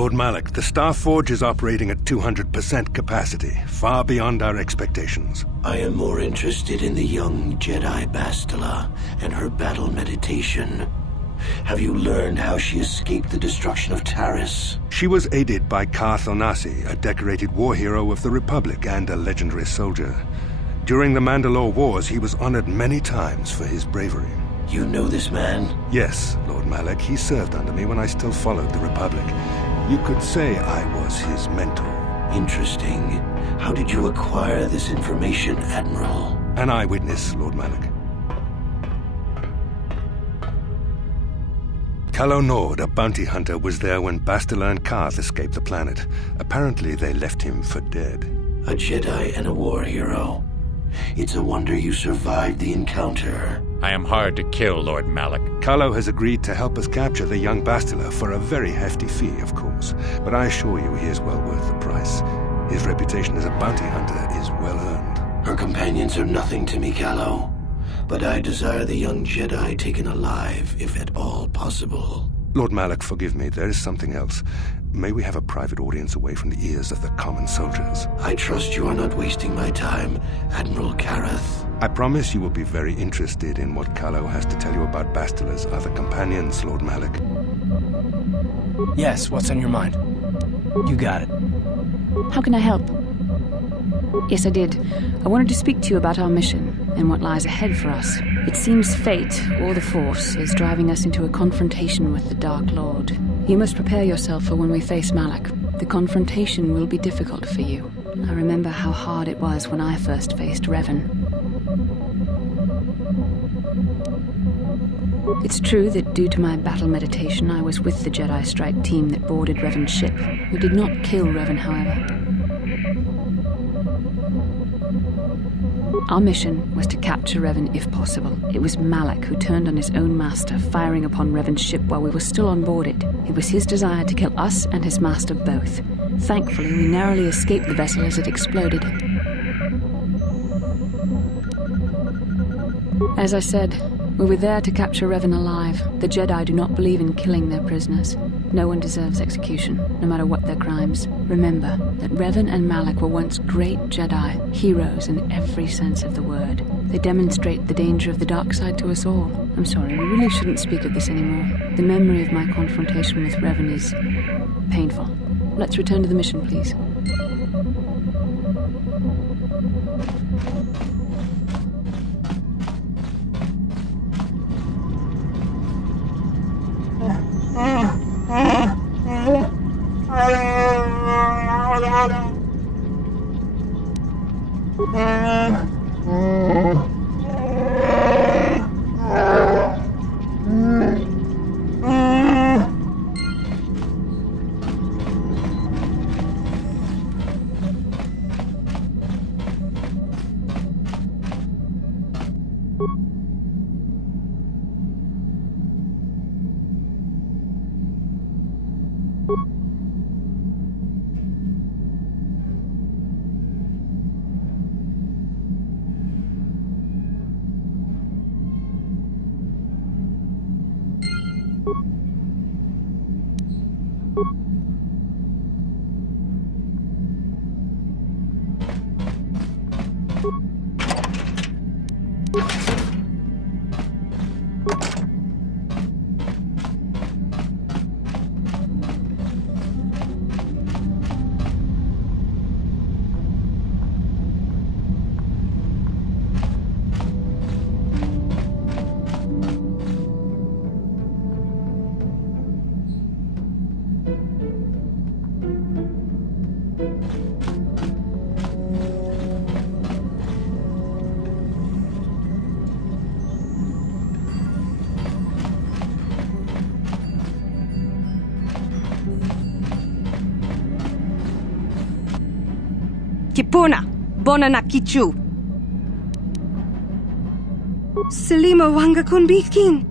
Lord Malak, the Star Forge is operating at 200% capacity, far beyond our expectations. I am more interested in the young Jedi Bastila and her battle meditation. Have you learned how she escaped the destruction of Taris? She was aided by Karth Onasi, a decorated war hero of the Republic and a legendary soldier. During the Mandalore Wars, he was honored many times for his bravery. You know this man? Yes, Lord Malak. He served under me when I still followed the Republic. You could say I was his mentor. Interesting. How did you acquire this information, Admiral? An eyewitness, Lord Malak. Calo Nord, a bounty hunter, was there when Bastila and Karth escaped the planet. Apparently, they left him for dead. A Jedi and a war hero. It's a wonder you survived the encounter. I am hard to kill, Lord Malak. Calo has agreed to help us capture the young Bastila for a very hefty fee, of course. But I assure you he is well worth the price. His reputation as a bounty hunter is well earned. Her companions are nothing to me, Calo. But I desire the young Jedi taken alive, if at all possible. Lord Malak, forgive me. There is something else. May we have a private audience away from the ears of the common soldiers? I trust you are not wasting my time, Admiral Karath. I promise you will be very interested in what Calo has to tell you about Bastila's other companions, Lord Malak. Yes, what's on your mind? You got it. How can I help? Yes, I did. I wanted to speak to you about our mission and what lies ahead for us. It seems fate, or the Force, is driving us into a confrontation with the Dark Lord. You must prepare yourself for when we face Malak. The confrontation will be difficult for you. I remember how hard it was when I first faced Revan. It's true that due to my battle meditation, I was with the Jedi strike team that boarded Revan's ship. We did not kill Revan, however. Our mission was to capture Revan if possible. It was Malak who turned on his own master, firing upon Revan's ship while we were still on board it. It was his desire to kill us and his master both. Thankfully, we narrowly escaped the vessel as it exploded. As I said, we were there to capture Revan alive. The Jedi do not believe in killing their prisoners. No one deserves execution, no matter what their crimes. Remember that Revan and Malak were once great Jedi, heroes in every sense of the word. They demonstrate the danger of the dark side to us all. I'm sorry, we really shouldn't speak of this anymore. The memory of my confrontation with Revan is painful. Let's return to the mission, please. Kipuna, Bonana Kichu. Selima Wanga Kunbitkin.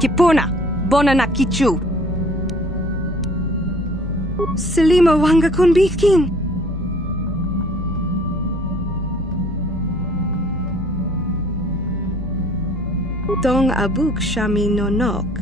Kipuna, Bonana Kichu. Selima Wanga Kunbitkin. Dong Abuk Shami Nonok.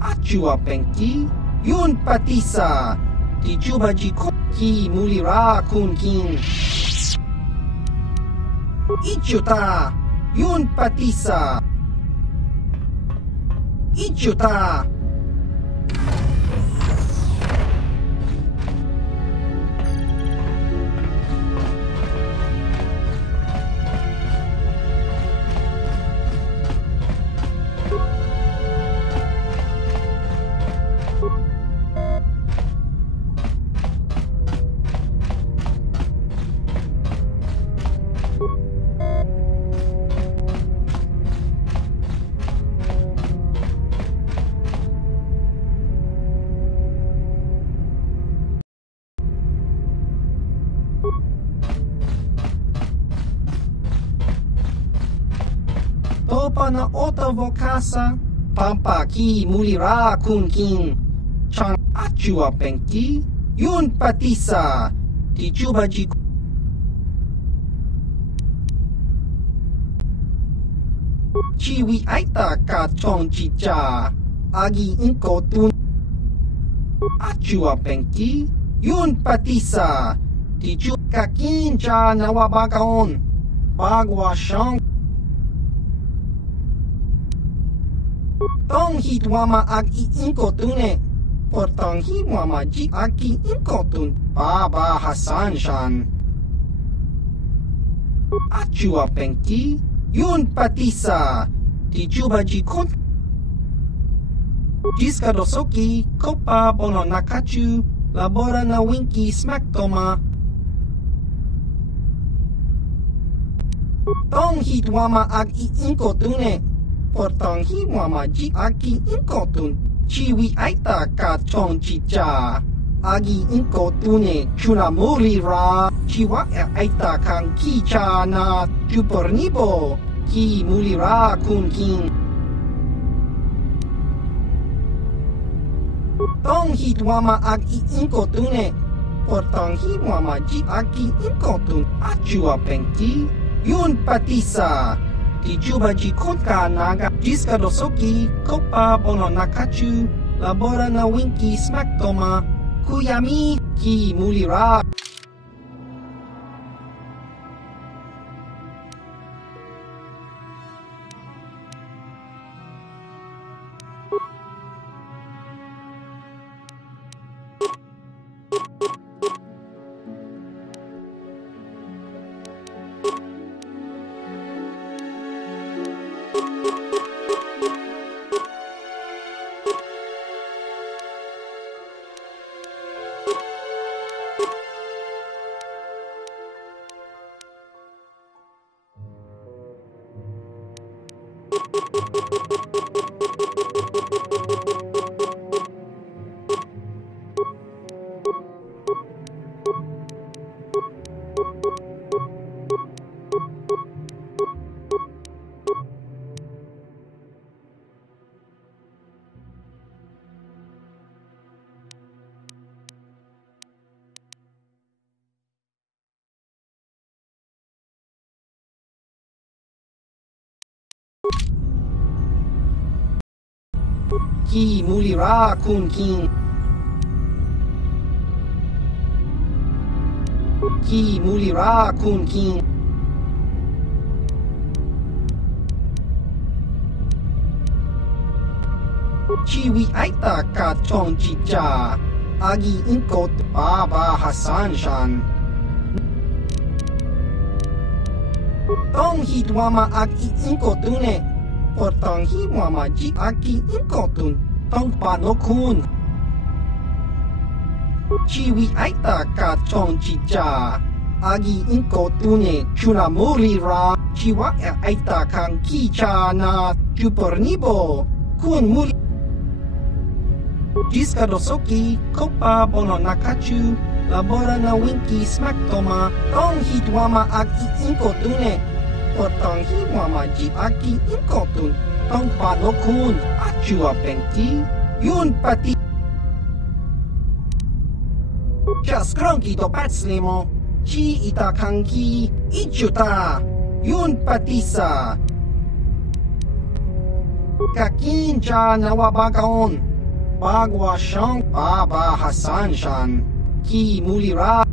Achua Penki, Yun Patisa, Tichuba Jikoki Mulira Kunkin. Ichuta, Yun Patisa. Ichuta. Topa na otavo kasa, pampa ki mulira kunkin. Chan achua penki, yun patisa, ti chuba jiku. Chiwi aita ka chong chicha, agi inko tun. Achua penki, yun patisa, ti chuka kincha nawabakaon, bagwa shang. Tong hit wama ag iinkotune. Portong hi wama ji aki inkotun. Baba Hasan Shan. Achua penki. Yun patisa. Tichuba ji kon. Jiska dosoki. Kopa bono nakachu. Labora na winki smack toma. Tong hit wama ag iinkotune. Portong hi wama ji aki inkotun. Chiwi aita ka chong chicha. Agi inkotune chuna muri ra. Chiwa aita kang kicha na chupornibo. Ki muli ra kun king. Tong hi wama agi inkotune. Portong hi wama ji aki inkotun. Achua penki. Yun patisa. Tichuba jikonka naga jiska dosoki kopa bono nakachu labora na winki smack toma kuyami ki mulira. Ki mulira kun king. Ki mulira kun king. Chiwi aita ka chong chicha. Agi inkot Baba Hasan Shan. Tong hit wama ag iinkotune. Portang hi wama ji aki inkotun. Tong panokun. Chiwi aita ka chong chicha. Agi inkotune chunamuri ra. Chiwa aita kang kicha na chupornibo. Kun muli. Jiska dosoki, kopa bono nakachu. Labora na winki smack toma. Tong hit wama ag iinkotune. Portang hi wama ji aki inkotun. Tong panokun. Achua pengti. Yun pati. Just cronky do patslimo. Chi ita kanki. Ichuta. Yun patisa. Kakincha nawabagaon. Bagwa siyang Baba Hasan shan. Ki mulira.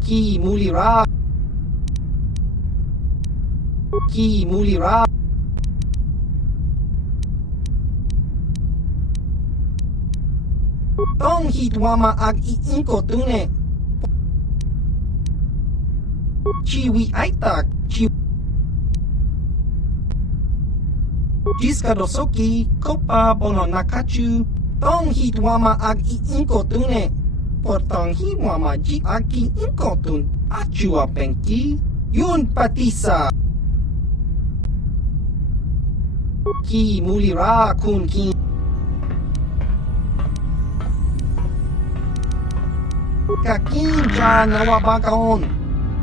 Ki mulira. Ki mulira. Tong hit wama ag iinkotune. Chiwi aitak. Jiska dosoki, kopa bono nakachu. Tong hit wama ag iinkotune. Portang hi wama ji aki inkotun. Achua pengki. Yun patisa. Ki mulira kun ki. Kakinja nawabagaon.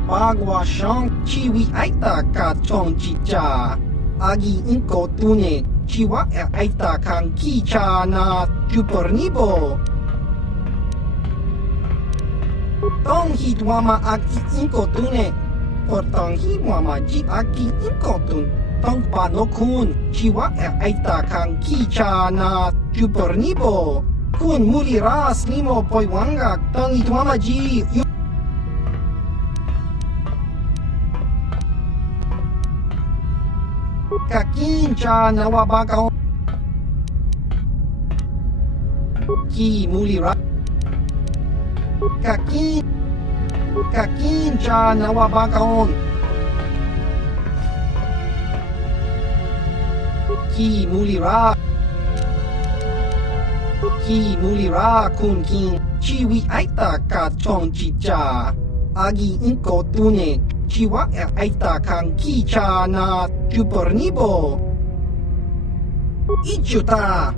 Bagwa siyang chiwi aita ka chong chicha. Agi inkotune. Chiwa aita kang kicha na chupornibo. Tong hit wama ag iinkotune. Portang hi wama ji aki inkotun. Tong panokun. Chiwa aita kang kicha na chupornibo. Kun muliras limo poiwangak. Tong hit wama ji. Kakincha nawabagaon. Ki mulira. Kakincha nawabagaon. Ki mulira. Ki mulira kun kin. Chiwi aita ka chong chicha. Agi inkotune. Chiwa aita kang kicha na chupornibo. Ichuta.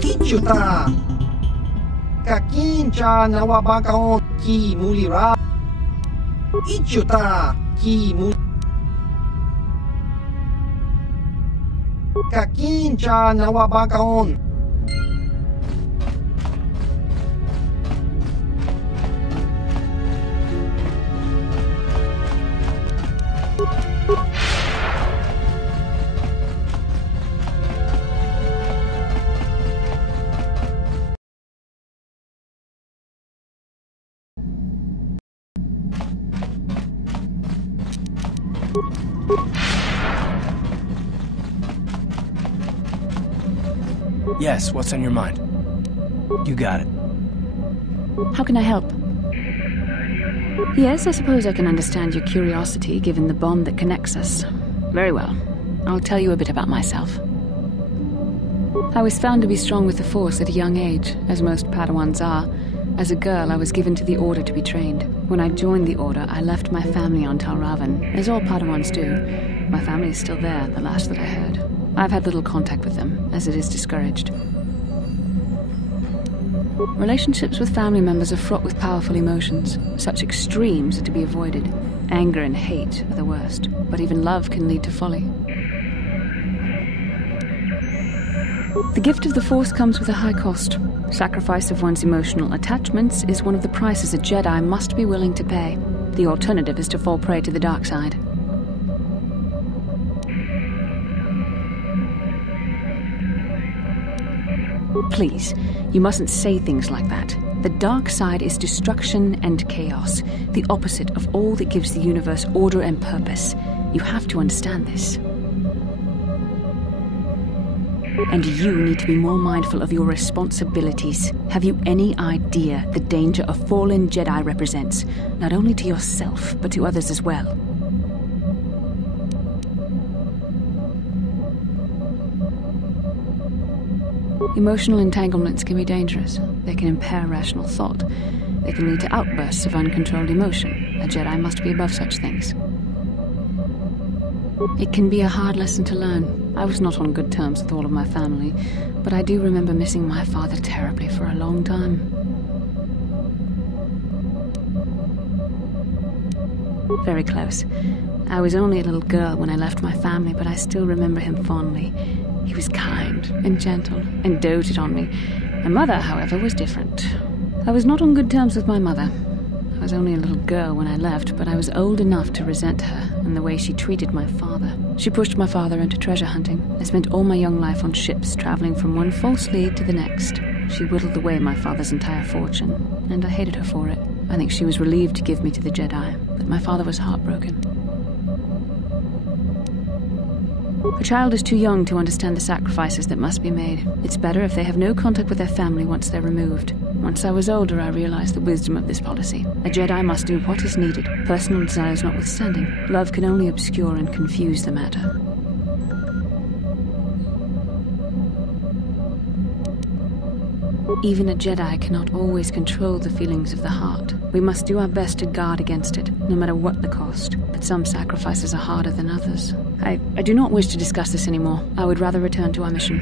Ichuta. Kakincha nawabagaon. Ki mulira. Ichuta. Ki mul. kakin cha nawabakaon. Yes, what's on your mind? You got it. How can I help? Yes, I suppose I can understand your curiosity, given the bond that connects us. Very well. I'll tell you a bit about myself. I was found to be strong with the Force at a young age, as most Padawans are. As a girl, I was given to the Order to be trained. When I joined the Order, I left my family on Tal Ravan, as all Padawans do. My family is still there, the last that I heard. I've had little contact with them, as it is discouraged. Relationships with family members are fraught with powerful emotions. Such extremes are to be avoided. Anger and hate are the worst, but even love can lead to folly. The gift of the Force comes with a high cost. Sacrifice of one's emotional attachments is one of the prices a Jedi must be willing to pay. The alternative is to fall prey to the dark side. Please, you mustn't say things like that. The dark side is destruction and chaos, the opposite of all that gives the universe order and purpose. You have to understand this. And you need to be more mindful of your responsibilities. Have you any idea the danger a fallen Jedi represents, not only to yourself, but to others as well? Emotional entanglements can be dangerous. They can impair rational thought. They can lead to outbursts of uncontrolled emotion. A Jedi must be above such things. It can be a hard lesson to learn. I was not on good terms with all of my family, but I do remember missing my father terribly for a long time. Very close. I was only a little girl when I left my family, but I still remember him fondly. He was kind and gentle and doted on me. My mother, however, was different. I was not on good terms with my mother. I was only a little girl when I left, but I was old enough to resent her and the way she treated my father. She pushed my father into treasure hunting. I spent all my young life on ships, traveling from one false lead to the next. She whittled away my father's entire fortune, and I hated her for it. I think she was relieved to give me to the Jedi, but my father was heartbroken. A child is too young to understand the sacrifices that must be made. It's better if they have no contact with their family once they're removed. Once I was older, I realized the wisdom of this policy. A Jedi must do what is needed, personal desires notwithstanding. Love can only obscure and confuse the matter. Even a Jedi cannot always control the feelings of the heart. We must do our best to guard against it, no matter what the cost. But some sacrifices are harder than others. I do not wish to discuss this anymore. I would rather return to our mission.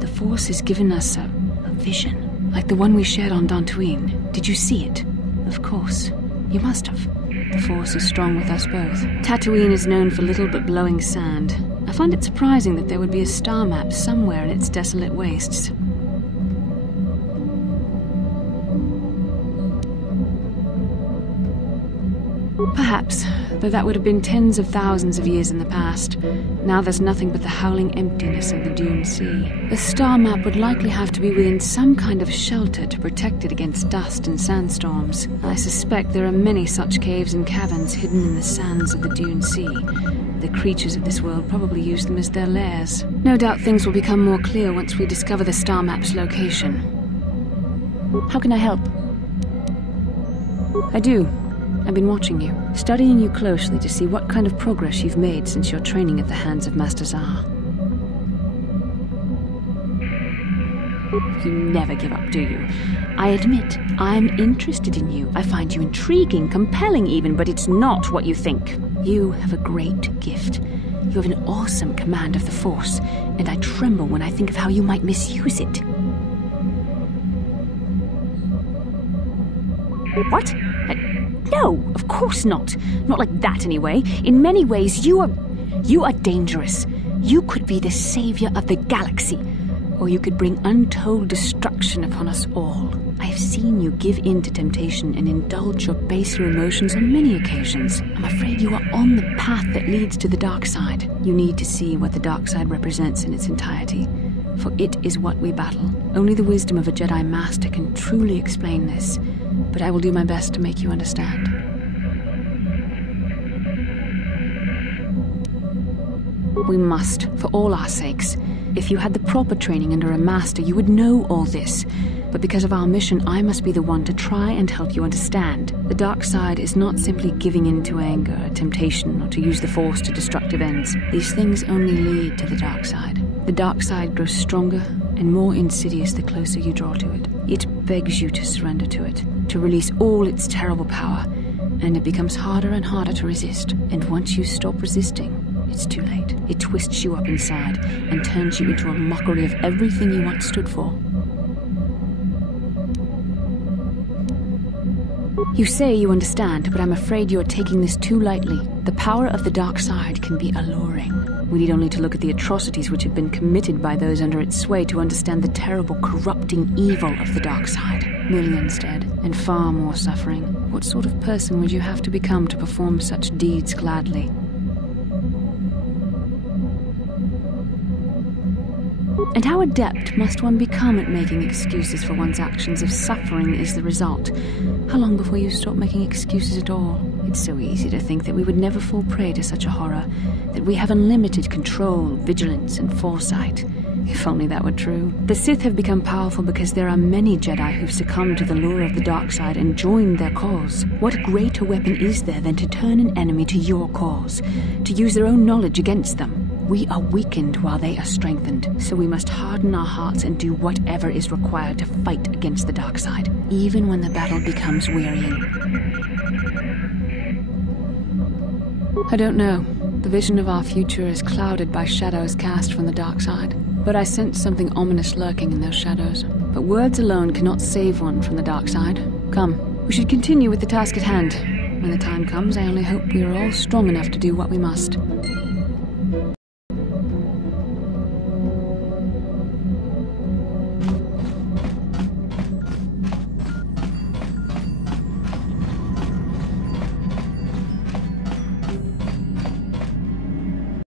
The Force has given us a vision, like the one we shared on Dantooine. Did you see it? Of course. You must have. The Force is strong with us both. Tatooine is known for little but blowing sand. I find it surprising that there would be a star map somewhere in its desolate wastes. Perhaps, though that would have been tens of thousands of years in the past. Now there's nothing but the howling emptiness of the Dune Sea. The star map would likely have to be within some kind of shelter to protect it against dust and sandstorms. I suspect there are many such caves and caverns hidden in the sands of the Dune Sea. The creatures of this world probably use them as their lairs. No doubt things will become more clear once we discover the star map's location. How can I help? I do. I've been watching you, studying you closely to see what kind of progress you've made since your training at the hands of Master Zahar. You never give up, do you? I admit, I'm interested in you. I find you intriguing, compelling even, but it's not what you think. You have a great gift. You have an awesome command of the Force, and I tremble when I think of how you might misuse it. What? No, of course not. Not like that, anyway. In many ways, you are dangerous. You could be the savior of the galaxy, or you could bring untold destruction upon us all. I have seen you give in to temptation and indulge your baser emotions on many occasions. I'm afraid you are on the path that leads to the dark side. You need to see what the dark side represents in its entirety, for it is what we battle. Only the wisdom of a Jedi Master can truly explain this, but I will do my best to make you understand. We must, for all our sakes. If you had the proper training under a master, you would know all this. But because of our mission, I must be the one to try and help you understand. The dark side is not simply giving in to anger, temptation, or to use the Force to destructive ends. These things only lead to the dark side. The dark side grows stronger and more insidious the closer you draw to it. It begs you to surrender to it, to release all its terrible power, and it becomes harder and harder to resist. And once you stop resisting, it's too late. It twists you up inside and turns you into a mockery of everything you once stood for. You say you understand, but I'm afraid you're taking this too lightly. The power of the dark side can be alluring. We need only to look at the atrocities which have been committed by those under its sway to understand the terrible, corrupting evil of the dark side. Millions dead, and far more suffering. What sort of person would you have to become to perform such deeds gladly? And how adept must one become at making excuses for one's actions if suffering is the result? How long before you stop making excuses at all? It's so easy to think that we would never fall prey to such a horror, that we have unlimited control, vigilance, and foresight. If only that were true. The Sith have become powerful because there are many Jedi who've succumbed to the lure of the dark side and joined their cause. What greater weapon is there than to turn an enemy to your cause, to use their own knowledge against them? We are weakened while they are strengthened, so we must harden our hearts and do whatever is required to fight against the dark side, even when the battle becomes wearying. I don't know. The vision of our future is clouded by shadows cast from the dark side, but I sense something ominous lurking in those shadows. But words alone cannot save one from the dark side. Come, we should continue with the task at hand. When the time comes, I only hope we are all strong enough to do what we must.